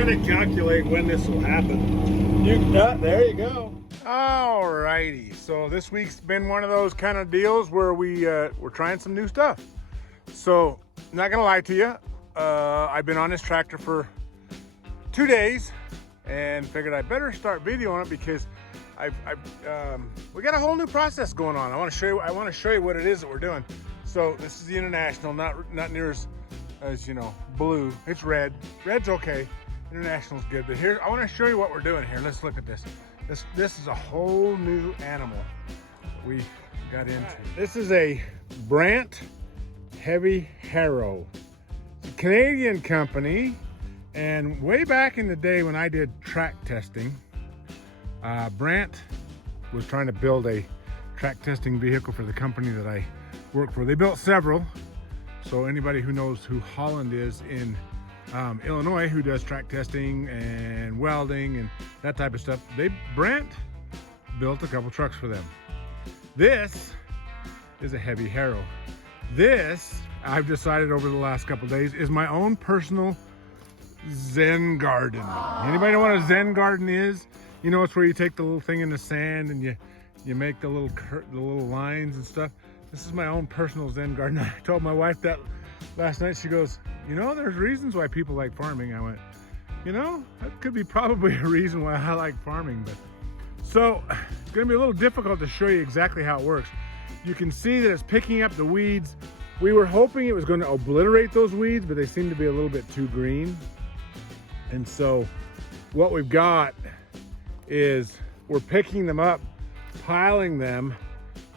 trying to calculate when this will happen. There you go. Alrighty, so this week's been one of those kind of deals where we're trying some new stuff. So, not gonna lie to you, I've been on this tractor for 2 days and figured I better start videoing it because we got a whole new process going on. I want to show you what it is that we're doing. So this is the International, not near as you know, blue. It's red. Red's okay. International's good, but here I want to show you what we're doing here. Let's look at this. This is a whole new animal we got into. This is a Brandt Heavy Harrow. It's a Canadian company, and way back in the day when I did track testing, Brandt was trying to build a track testing vehicle for the company that I work for. They built several, so anybody who knows who Holland is in Illinois, who does track testing and welding and that type of stuff, Brandt built a couple trucks for them. This is a Heavy Harrow. This, I've decided over the last couple days, is my own personal Zen garden. Anybody know what a Zen garden is? You know, it's where you take the little thing in the sand and you make the little lines and stuff. This is my own personal Zen garden. I told my wife that last night. She goes, you know, there's reasons why people like farming. I went, you know, that could be probably a reason why I like farming. But so it's gonna be a little difficult to show you exactly how it works. You can see that it's picking up the weeds. We were hoping it was going to obliterate those weeds, but they seem to be a little bit too green. And so what we've got is we're picking them up, piling them,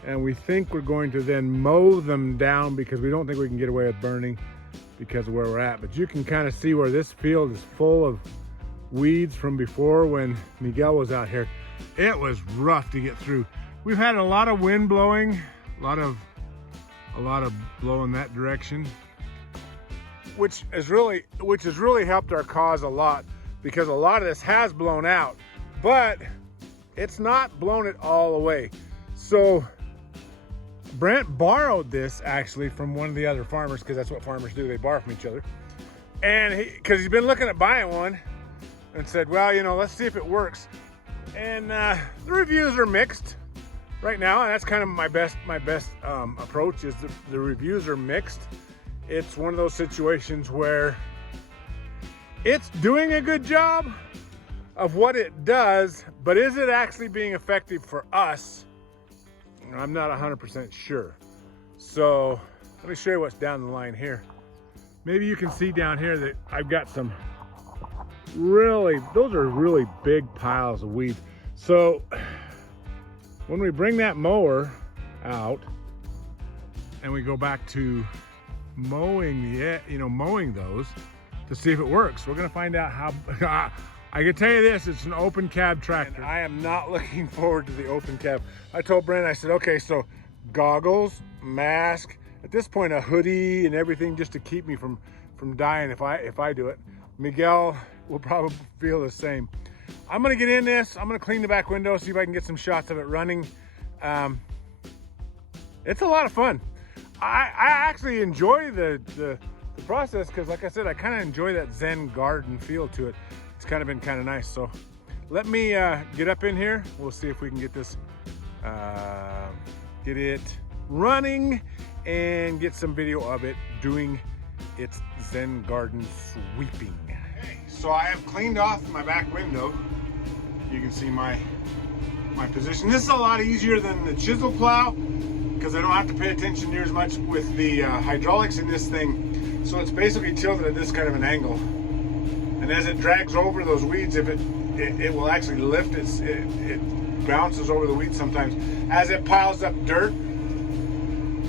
and we think we're going to then mow them down because we don't think we can get away with burning because of where we're at. But you can kind of see where this field is full of weeds from before when Miguel was out here. It was rough to get through. We've had a lot of wind blowing, a lot of blowing that direction, which has really helped our cause a lot, because a lot of this has blown out, but it's not blown it all away. So Brandt borrowed this actually from one of the other farmers, because that's what farmers do, they borrow from each other. And because he's been looking at buying one and said, well, you know, let's see if it works. And the reviews are mixed right now, and that's kind of my best approach, is the reviews are mixed. It's one of those situations where it's doing a good job of what it does, but is it actually being effective for us? I'm not 100% sure. So let me show you what's down the line here. Maybe you can see down here that I've got some those are really big piles of weeds. So when we bring that mower out and we go back to mowing those to see if it works, we're gonna find out how. I can tell you this, it's an open cab tractor. And I am not looking forward to the open cab. I told Brent, I said, okay, so goggles, mask, at this point a hoodie and everything just to keep me from dying if I do it. Miguel will probably feel the same. I'm gonna get in this, I'm gonna clean the back window, see if I can get some shots of it running. It's a lot of fun. I actually enjoy the process, because like I said, I kind of enjoy that Zen garden feel to it. It's kind of been kind of nice. So let me get up in here. We'll see if we can get this, get it running and get some video of it doing its Zen garden sweeping. Okay, so I have cleaned off my back window. You can see my position. This is a lot easier than the chisel plow, because I don't have to pay attention near as much with the hydraulics in this thing. So it's basically tilted at this kind of an angle. And as it drags over those weeds, if it will actually lift, it bounces over the weeds sometimes. As it piles up dirt,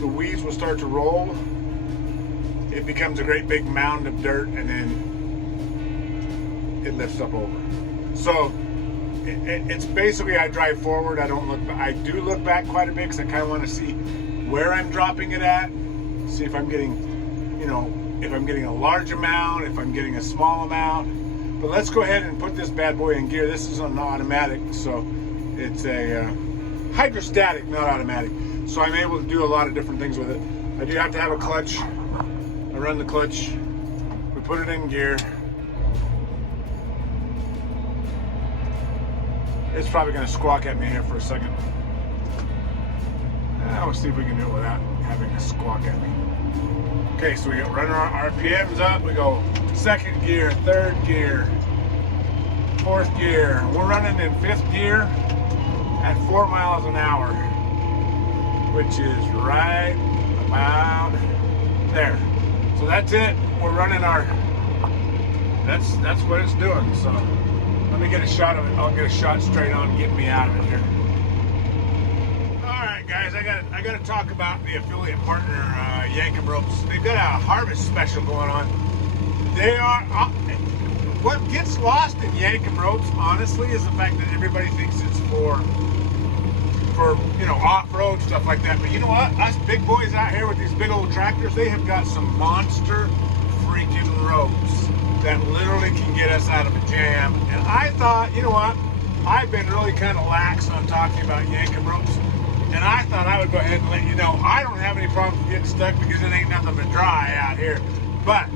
the weeds will start to roll. It becomes a great big mound of dirt, and then it lifts up over. So it's basically, I drive forward, I don't look back. I do look back quite a bit, because I kind of want to see where I'm dropping it at, see if I'm getting, you know, if I'm getting a large amount, if I'm getting a small amount. But let's go ahead and put this bad boy in gear. This is an automatic, so it's a hydrostatic, not automatic. So I'm able to do a lot of different things with it. I do have to have a clutch. I run the clutch, we put it in gear, It's probably going to squawk at me here for a second. We'll see if we can do it without having a squawk at me. Okay, so we got running our RPMs up. We go second gear, third gear, fourth gear. We're running in fifth gear at 4 miles an hour, which is right about there. So that's it. We're running our. That's what it's doing. So let me get a shot of it. I'll get a shot straight on and get me out of it here. All right, guys. I got to talk about the affiliate partner, Yankum Ropes. They've got a harvest special going on. They are. What gets lost in Yankum Ropes, honestly, is the fact that everybody thinks it's for off-road stuff like that. But you know what? Us big boys out here with these big old tractors, they have got some monster freaking ropes that literally can get us out of a jam. And I thought, you know what? I've been really kind of lax on talking about Yankum Ropes. And I thought I would go ahead and let you know I don't have any problems getting stuck because it ain't nothing but dry out here. But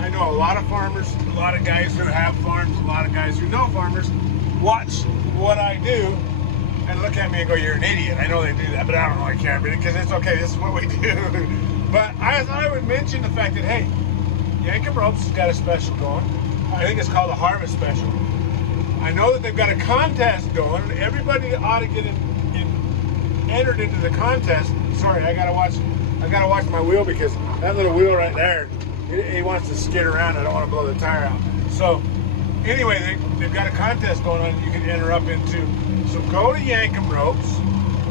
I know a lot of farmers, a lot of guys who have farms, a lot of guys who know farmers watch what I do and look at me and go, "You're an idiot." I know they do that, but I don't really care because it's okay. This is what we do. But I thought I would mention the fact that, hey, Yankum Ropes has got a special going. I think it's called a harvest special. I know that they've got a contest going. Everybody ought to get entered into the contest. Sorry, I gotta watch my wheel because that little wheel right there, he wants to skid around. I don't want to blow the tire out. So anyway, they've got a contest going on you can enter up into. So go to Yankum Ropes,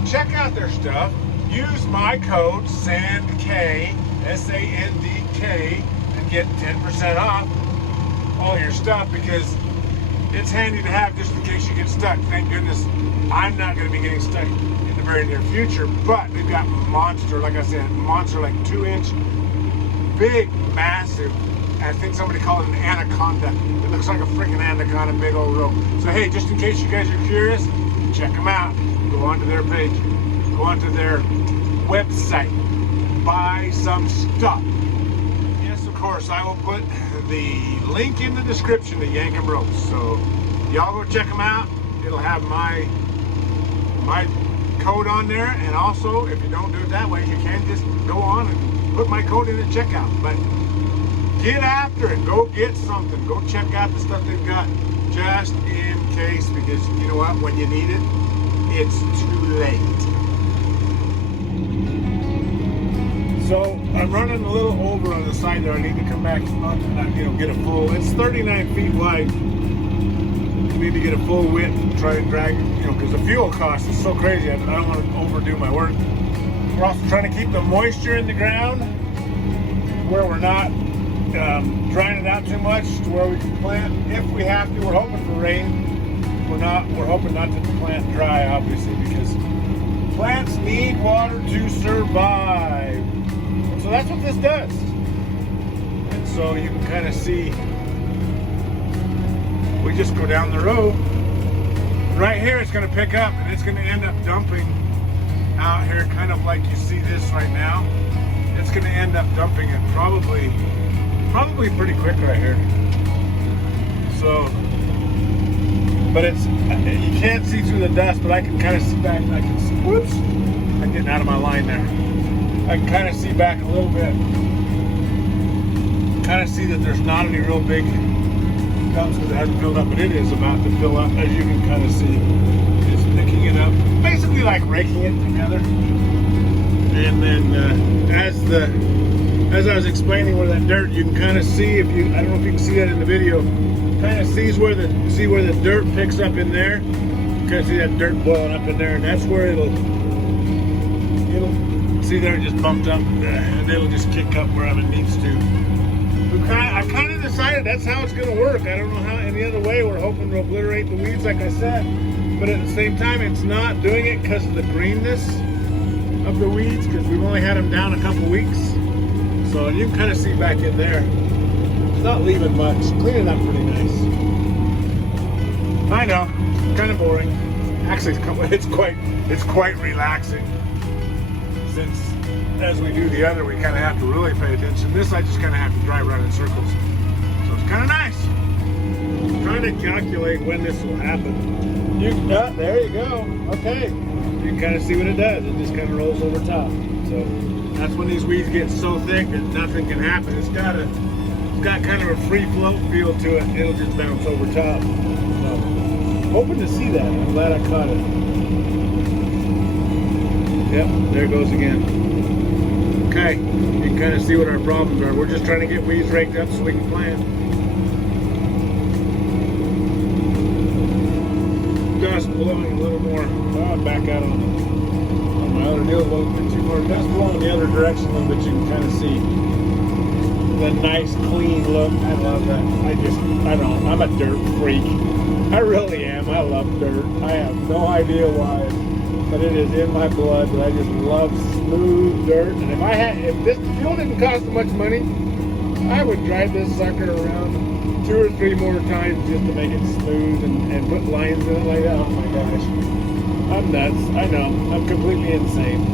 check out their stuff, use my code SANDK, SANDK, and get 10% off all your stuff because it's handy to have just in case you get stuck. Thank goodness I'm not going to be getting stuck in the very near future, but they've got monster, like I said, monster like 2-inch, big, massive, I think somebody called it an anaconda. It looks like a freaking anaconda, big old rope. So hey, just in case you guys are curious, check them out. Go onto their page, go onto their website, buy some stuff. Yes, of course, I will put the link in the description to Yankum Ropes. So y'all go check them out. It'll have my code on there, and also if you don't do it that way, you can just go on and put my code in the checkout. But get after it. Go get something. Go check out the stuff they've got just in case, because you know what? When you need it, it's too late. So I'm running a little over on the side there. I need to come back on, get a full. It's 39 feet wide. I need to get a full width and try and drag, because the fuel cost is so crazy. I don't want to overdo my work. We're also trying to keep the moisture in the ground where we're not drying it out too much to where we can plant if we have to. We're hoping for rain. We're hoping not to plant dry, obviously, because plants need water to survive. So that's what this does. And so you can kind of see, we just go down the road. Right here it's going to pick up and it's going to end up dumping out here, kind of like you see this right now. It's going to end up dumping it probably pretty quick right here. So, but you can't see through the dust, but I can kind of see back. Whoops, I'm getting out of my line there. I can kind of see back a little bit. Kind of see that there's not any real big dumps because it hasn't filled up, but it is about to fill up, as you can kind of see. It's picking it up, basically like raking it together. And then as I was explaining where that dirt, you can kind of see, I don't know if you can see that in the video, kind of see where the dirt picks up in there. You kind of see that dirt boiling up in there, and that's where it'll see there it just bumped up, and it'll just kick up wherever it needs to. I kind of decided that's how it's going to work. I don't know how any other way. We're hoping to obliterate the weeds, like I said, but at the same time, it's not doing it because of the greenness of the weeds, because we've only had them down a couple weeks. So you can kind of see back in there. It's not leaving much. It's cleaning up pretty nice. I know, kind of boring. Actually, it's quite relaxing. Since as we do the other, we kind of have to really pay attention. This I just kind of have to drive around in circles. So it's kind of nice. I'm trying to calculate when this will happen. There you go. Okay. You can kind of see what it does. It just kind of rolls over top. So That's when these weeds get so thick that nothing can happen. It's got kind of a free float feel to it. It'll just bounce over top. so, hoping to see that. I'm glad I caught it. Yep, there it goes again. Okay, you can kind of see what our problems are. We're just trying to get weeds raked up so we can plant. Dust blowing a little more. Oh, I'm back out on my other deal a little bit too far. Dust blowing the other direction a little bit. You can kind of see the nice clean look. I love that. I'm a dirt freak. I really am. I love dirt. I have no idea why, but it is in my blood that I just love smooth dirt. And if this fuel didn't cost much money, I would drive this sucker around 2 or 3 more times just to make it smooth and put lines in it like that. Oh my gosh. I'm nuts. I know. I'm completely insane.